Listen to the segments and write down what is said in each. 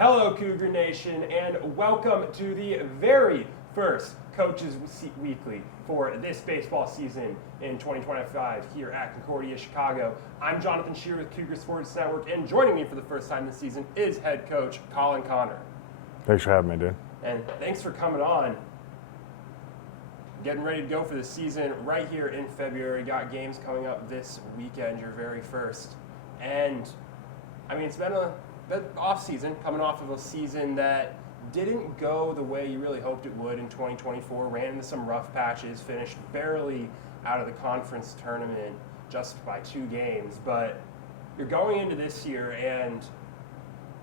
Hello, Cougar Nation, and welcome to the very first Coaches Weekly for this baseball season in 2025 here at Concordia, Chicago. I'm Jonathan Shear with Cougar Sports Network, and joining me for the first time this season is head coach Colin Connor. Thanks for having me, dude. And thanks for coming on. Getting ready to go for the season right here in February. Got games coming up this weekend, your very first. And, I mean, it's been a off season, coming off of a season that didn't go the way you really hoped it would in 2024. Ran into some rough patches, finished barely out of the conference tournament just by 2 games. But you're going into this year, and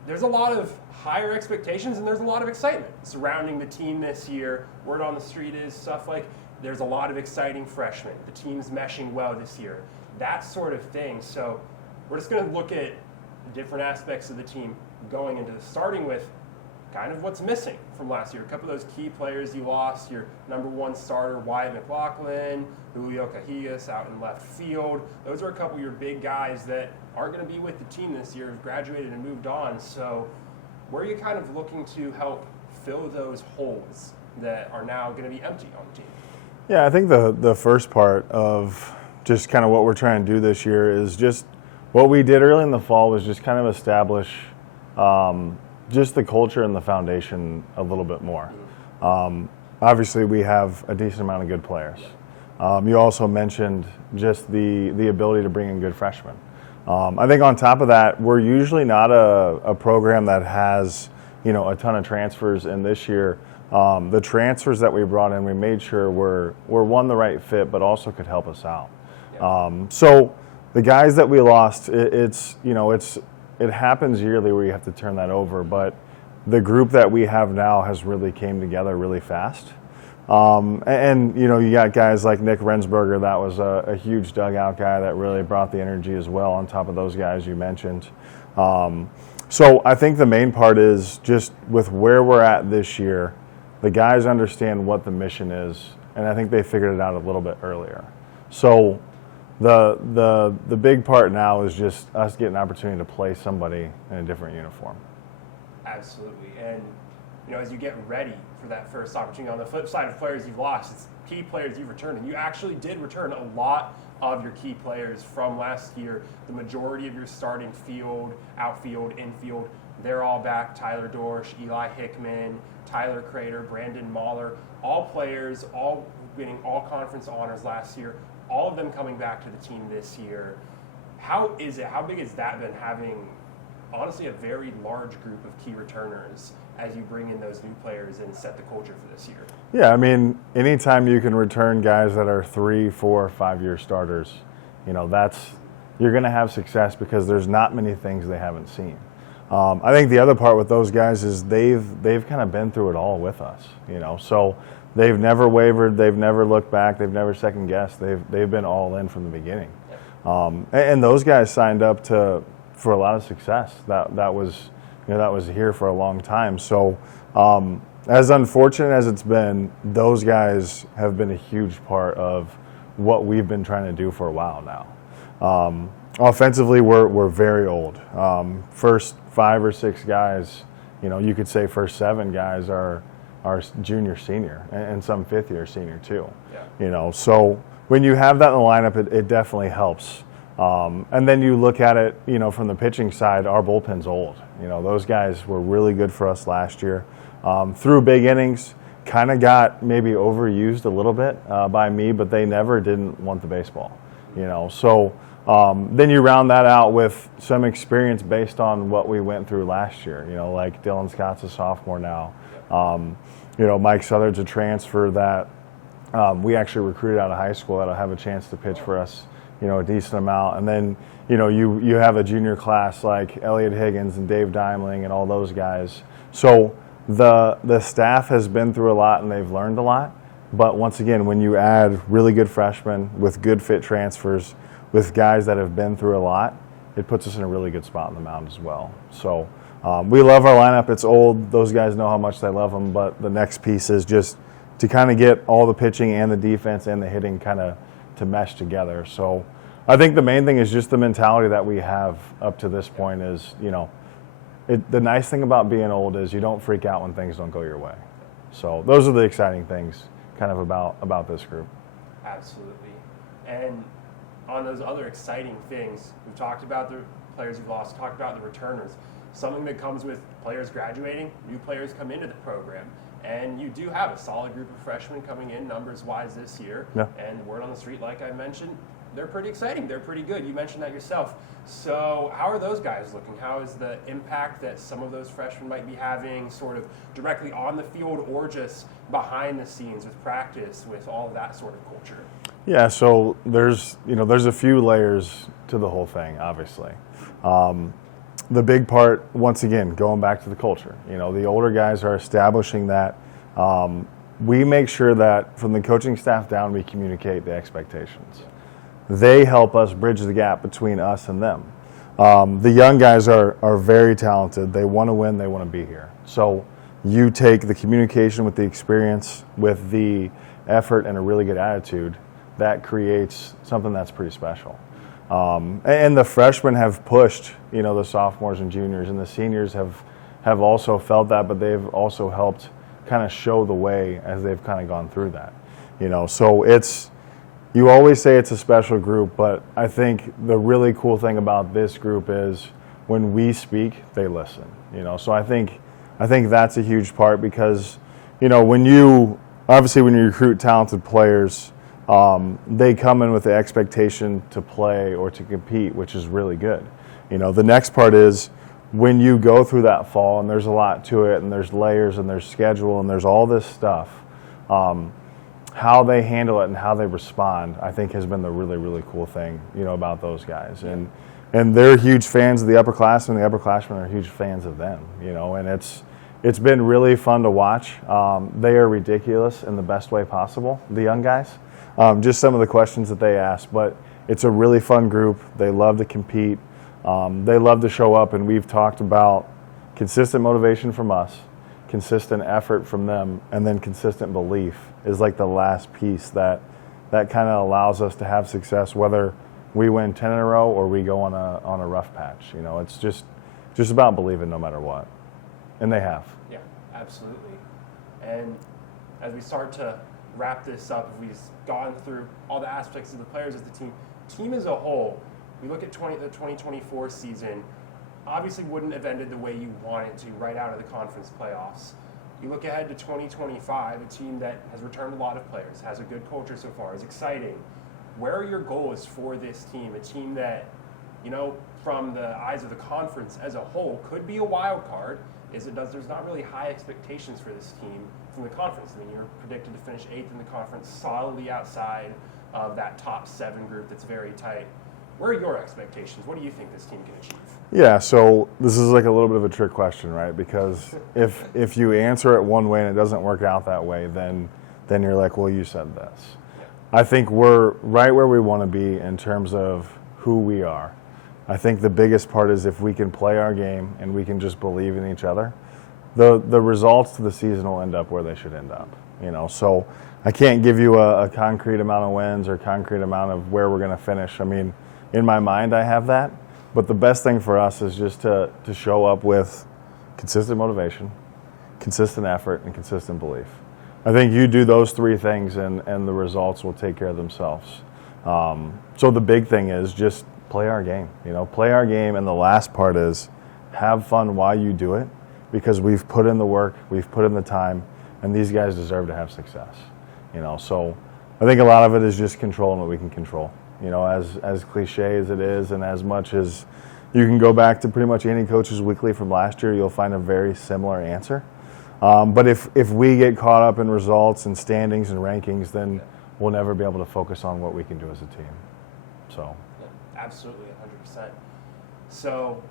there's a lot of higher expectations, and there's a lot of excitement surrounding the team this year. Word on the street is stuff like there's a lot of exciting freshmen. The team's meshing well this year, that sort of thing. So we're just going to look at different aspects of the team going into this, starting with kind of what's missing from last year. A couple of those key players you lost, your number 1 starter, Wyatt McLaughlin, Julio Cajigas out in left field. Those are a couple of your big guys that aren't going to be with the team this year, have graduated and moved on. So where are you kind of looking to help fill those holes that are now going to be empty on the team? Yeah, I think the first part of just kind of what we're trying to do this year is just what we did early in the fall was just kind of establish just the culture and the foundation a little bit more. Obviously, we have a decent amount of good players. You also mentioned just the ability to bring in good freshmen. I think on top of that, we're usually not a program that has a ton of transfers. And this year, the transfers that we brought in, we made sure were one, the right fit, but also could help us out. So the guys that we lost, it happens yearly where you have to turn that over, but the group that we have now has really came together really fast. And you got guys like Nick Rensberger, that was a huge dugout guy that really brought the energy as well, on top of those guys you mentioned. So I think the main part is just with where we're at this year, the guys understand what the mission is, and I think they figured it out a little bit earlier. So the big part now is just us getting an opportunity to play somebody in a different uniform. Absolutely. And, as you get ready for that first opportunity, on the flip side of players you've lost, it's key players you've returned. And you actually did return a lot of your key players from last year. The majority of your starting field, outfield, infield, they're all back. Tyler Dorsch, Eli Hickman, Tyler Crater, Brandon Mahler, all players, all winning all conference honors last year. All of them coming back to the team this year. How is it? How big has that been, having, honestly, a very large group of key returners as you bring in those new players and set the culture for this year? Yeah, I mean, anytime you can return guys that are 3, 4, 5-year starters, you're going to have success because there's not many things they haven't seen. I think the other part with those guys is they've kind of been through it all with us, so they've never wavered, they've never looked back, they've never second guessed, they've been all in from the beginning. And those guys signed up for a lot of success. That was here for a long time. So as unfortunate as it's been, those guys have been a huge part of what we've been trying to do for a while now. Offensively, we're very old. First 5 or 6 guys, you could say first 7 guys are junior, senior, and some 5th-year senior too. Yeah. So when you have that in the lineup, it definitely helps. And then you look at it, from the pitching side, our bullpen's old. Those guys were really good for us last year. Through big innings, kind of got maybe overused a little bit by me, but they never didn't want the baseball. So then you round that out with some experience based on what we went through last year. Like Dylan Scott's a sophomore now. Mike Southard's a transfer that we actually recruited out of high school that'll have a chance to pitch for us, a decent amount. And then, you have a junior class like Elliot Higgins and Dave Dimling and all those guys. So the staff has been through a lot and they've learned a lot. But once again, when you add really good freshmen with good fit transfers, with guys that have been through a lot, it puts us in a really good spot on the mound as well. So we love our lineup. It's old. Those guys know how much they love them. But the next piece is just to kind of get all the pitching and the defense and the hitting kind of to mesh together. So I think the main thing is just the mentality that we have up to this point is, the nice thing about being old is you don't freak out when things don't go your way. So those are the exciting things kind of about this group. Absolutely. And on those other exciting things, we've talked about the players you've lost, talked about the returners. Something that comes with players graduating, new players come into the program. And you do have a solid group of freshmen coming in numbers-wise this year. Yeah. And word on the street, like I mentioned, they're pretty exciting. They're pretty good. You mentioned that yourself. So how are those guys looking? How is the impact that some of those freshmen might be having sort of directly on the field or just behind the scenes with practice, with all of that sort of culture? Yeah, so there's a few layers to the whole thing, obviously. The big part, once again, going back to the culture. The older guys are establishing that. We make sure that from the coaching staff down, we communicate the expectations. They help us bridge the gap between us and them. The young guys are very talented. They want to win. They want to be here. So you take the communication with the experience, with the effort and a really good attitude, that creates something that's pretty special. And the freshmen have pushed, the sophomores and juniors, and the seniors have also felt that, but they've also helped kind of show the way as they've kind of gone through that. So you always say it's a special group, but I think the really cool thing about this group is when we speak, they listen. So I think that's a huge part because, when you recruit talented players, they come in with the expectation to play or to compete, which is really good. The next part is when you go through that fall, and there's a lot to it, and there's layers, and there's schedule, and there's all this stuff, how they handle it and how they respond, I think has been the really, really cool thing, about those guys. And they're huge fans of the upperclassmen, and the upperclassmen are huge fans of them, and it's been really fun to watch. They are ridiculous in the best way possible, the young guys. Just some of the questions that they ask, but it's a really fun group. They love to compete. They love to show up, and we've talked about consistent motivation from us, consistent effort from them, and then consistent belief is like the last piece that kind of allows us to have success, whether we win 10 in a row or we go on a rough patch. It's just about believing no matter what, and they have. Yeah, absolutely. And as we start to wrap this up, if we've gone through all the aspects of the players of the team as a whole, we look at the 2024 season, obviously wouldn't have ended the way you wanted to right out of the conference playoffs. You look ahead to 2025, a team that has returned a lot of players, has a good culture so far, is exciting. Where are your goals for this team? A team that, from the eyes of the conference as a whole, could be a wild card. There's not really high expectations for this team from the conference. I mean, you're predicted to finish 8th in the conference, solidly outside of that top 7 group that's very tight. Where are your expectations? What do you think this team can achieve? Yeah, so this is like a little bit of a trick question, right? Because if you answer it one way and it doesn't work out that way, then you're like, well, you said this. Yeah. I think we're right where we want to be in terms of who we are. I think the biggest part is if we can play our game and we can just believe in each other, the results to the season will end up where they should end up. So I can't give you a concrete amount of wins or concrete amount of where we're going to finish. I mean, in my mind, I have that. But the best thing for us is just to show up with consistent motivation, consistent effort, and consistent belief. I think you do those 3 things and the results will take care of themselves. So the big thing is just play our game. Play our game, and the last part is have fun while you do it because we've put in the work, we've put in the time, and these guys deserve to have success. So I think a lot of it is just controlling what we can control. As cliche as it is, and as much as you can go back to pretty much any Coach's Weekly from last year, you'll find a very similar answer. But if we get caught up in results and standings and rankings, then we'll never be able to focus on what we can do as a team. So, yeah, absolutely, 100%. So,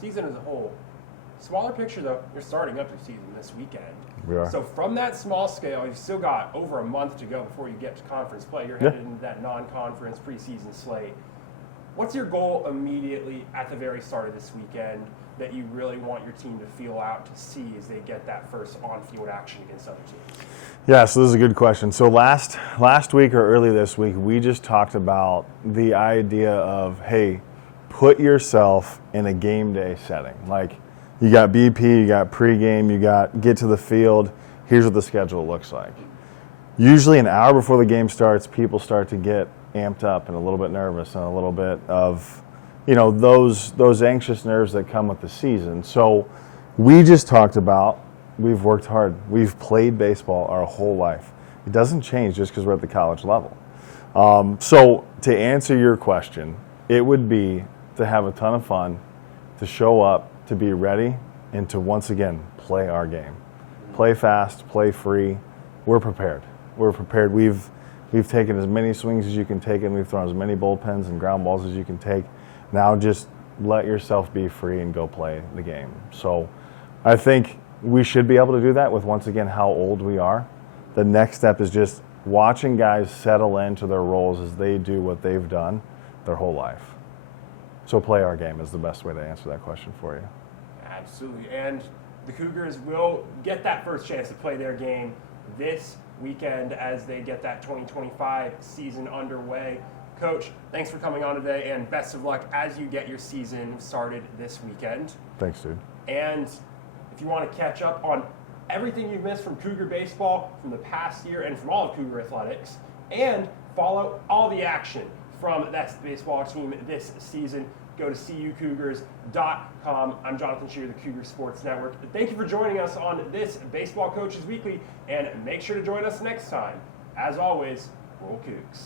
season as a whole, smaller picture though, you're starting up your season this weekend. We are. So from that small scale, you've still got over a month to go before you get to conference play. You're headed into that non-conference preseason slate. What's your goal immediately at the very start of this weekend that you really want your team to feel out to see as they get that first on-field action against other teams? Yeah, so this is a good question. So last week or early this week, we just talked about the idea of, hey, put yourself in a game day setting. Like, you got BP, you got pregame, you got get to the field. Here's what the schedule looks like. Usually an hour before the game starts, people start to get amped up and a little bit nervous and a little bit of, those anxious nerves that come with the season. So we just talked about, we've worked hard. We've played baseball our whole life. It doesn't change just because we're at the college level. So to answer your question, it would be to have a ton of fun, to show up, to be ready, and to once again play our game. Play fast, play free. We're prepared. We're prepared. We've taken as many swings as you can take, and we've thrown as many bullpens and ground balls as you can take. Now just let yourself be free and go play the game. So I think we should be able to do that with, once again, how old we are. The next step is just watching guys settle into their roles as they do what they've done their whole life. So play our game is the best way to answer that question for you. Absolutely. And the Cougars will get that first chance to play their game this weekend as they get that 2025 season underway. Coach, thanks for coming on today, and best of luck as you get your season started this weekend. Thanks, dude. And if you want to catch up on everything you've missed from Cougar baseball from the past year and from all of Cougar athletics, and follow all the action from that baseball team this season, go to cucougars.com. I'm Jonathan Shear, the Cougar Sports Network. Thank you for joining us on this Baseball Coaches Weekly, and make sure to join us next time. As always, roll Cougs.